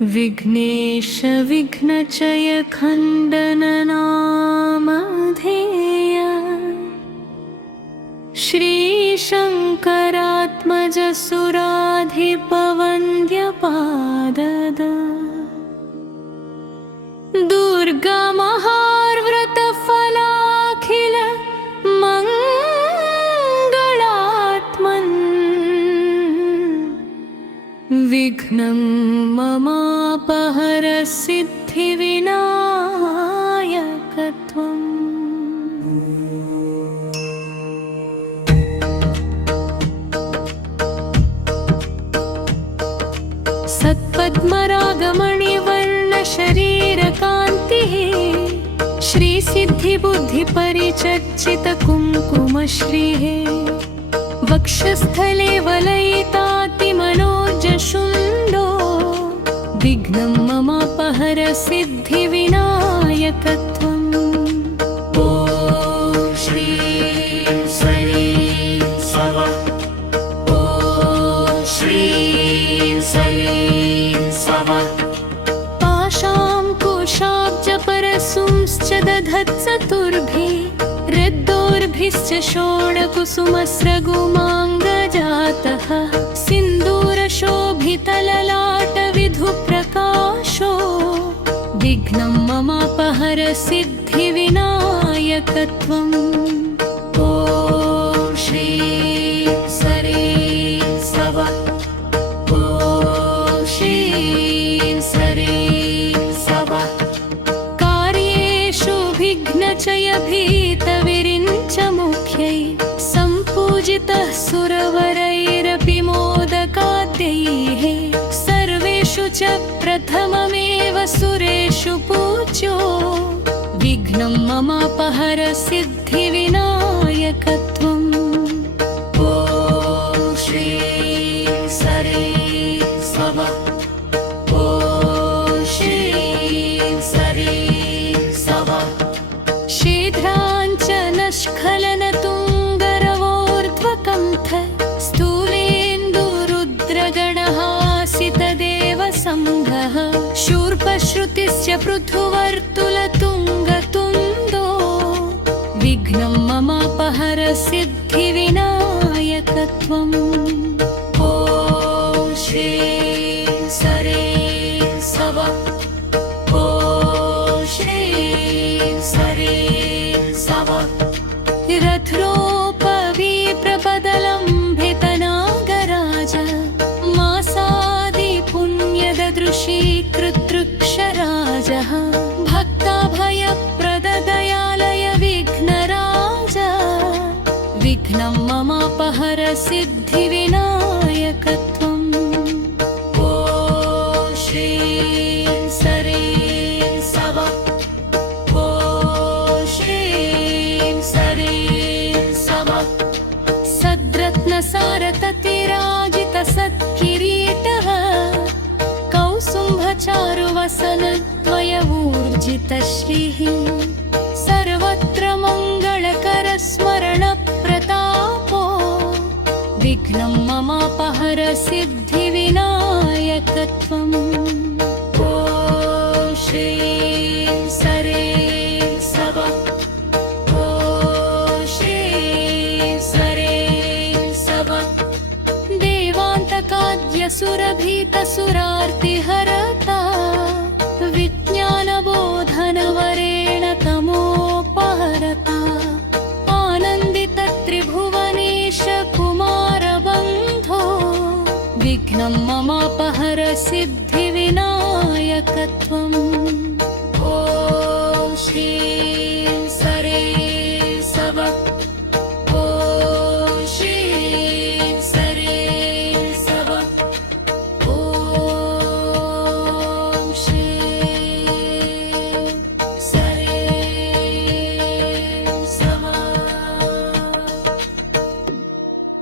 विघ्नेश विघ्नचय खण्डननामधेय श्रीशङ्करात्मज सुराधिपवन्द्यपादद दुर्गामहाव्रतफलाखिल मङ्गलात्मन् विघ्नं ममापहर सिद्धिविनायकत्वम्। सत्पद्मरागमणिवर्णशरीरकान्तिः श्रीसिद्धिबुद्धिपरिचर्चितकुङ्कुमश्रीः वक्षस्थले वलयितातिमनोजशुण्डो विघ्नं ममापहर सिद्धिविनायकत्वम्। ॐ श्रीं सरीं सवः ॐ श्रीं सरीं सवः पाशां कुशाब्जपरशुंश्च दधत्सतुर्भिः हृद्दोर्भिश्च षोडकुसुमस्रगुमाङ्गजातः सिन्दूरशोभितललाटविधुप्रकाशो विघ्नं ममापहर सिद्धिविनायकत्वम्। ॐ श्रीं सरीं सवः ॐ श्रीं सरीं सवः कार्येषु विघ्नचय भीतविरिञ्च मुख्यै सम्पूजितः सुरवरैरपि मोदकाद्यैः सर्वेषु च प्रथममेव सुरेषु पूज्यो विघ्नं ममापहर सिद्धिविनायकत्वम्। ॐ श्रीं सरीं सवः ॐ श्रीं सरीं सवः शीघ्राञ्चनस्खलनतुङ्गरवोर्ध्वकण्ठ स्थूलेन्दुरुद्रगणहासितदेवसङ्घः शूर्पश्रुतिश्च पृथुवर्तुलतुङ्गतुन्दो विघ्नं ममापहर सिद्धिविनायकत्वम्। ॐ श्रीं सरीं सवः ॐ श्रीं सरीं सवः रथ्रोपवीप्रपदलम्भितनागराज मासादिपुण्यददृशी कृतृक्षराजः भक्ताभयप्रददयालय विघ्नराज विघ्नं ममापहर सिद्धिविनायकत्वम्। ॐ श्रीं सरीं सवः ॐ श्रीं सरीं सवः सद्रत्नसारततिराजितसत्किरीटः कौसुम्भचारुवसनद्वयवूर्जितश्रीः सर्वत्र मङ्गलकरस्मरणप्रतापो विघ्नं ममापहर सिद्धिविनायकत्वम्। ॐ श्रीं सरीं सवः ॐ श्रीं सरीं सवः देवान्तकाद्यसुरभीतसुरार्तिहरता विज्ञानबोधनवरेण तमोपहरता आनन्दितत्रिभुवनेश कुमारबन्धो विघ्नं ममापहर सिद्धिविनायकत्वम्।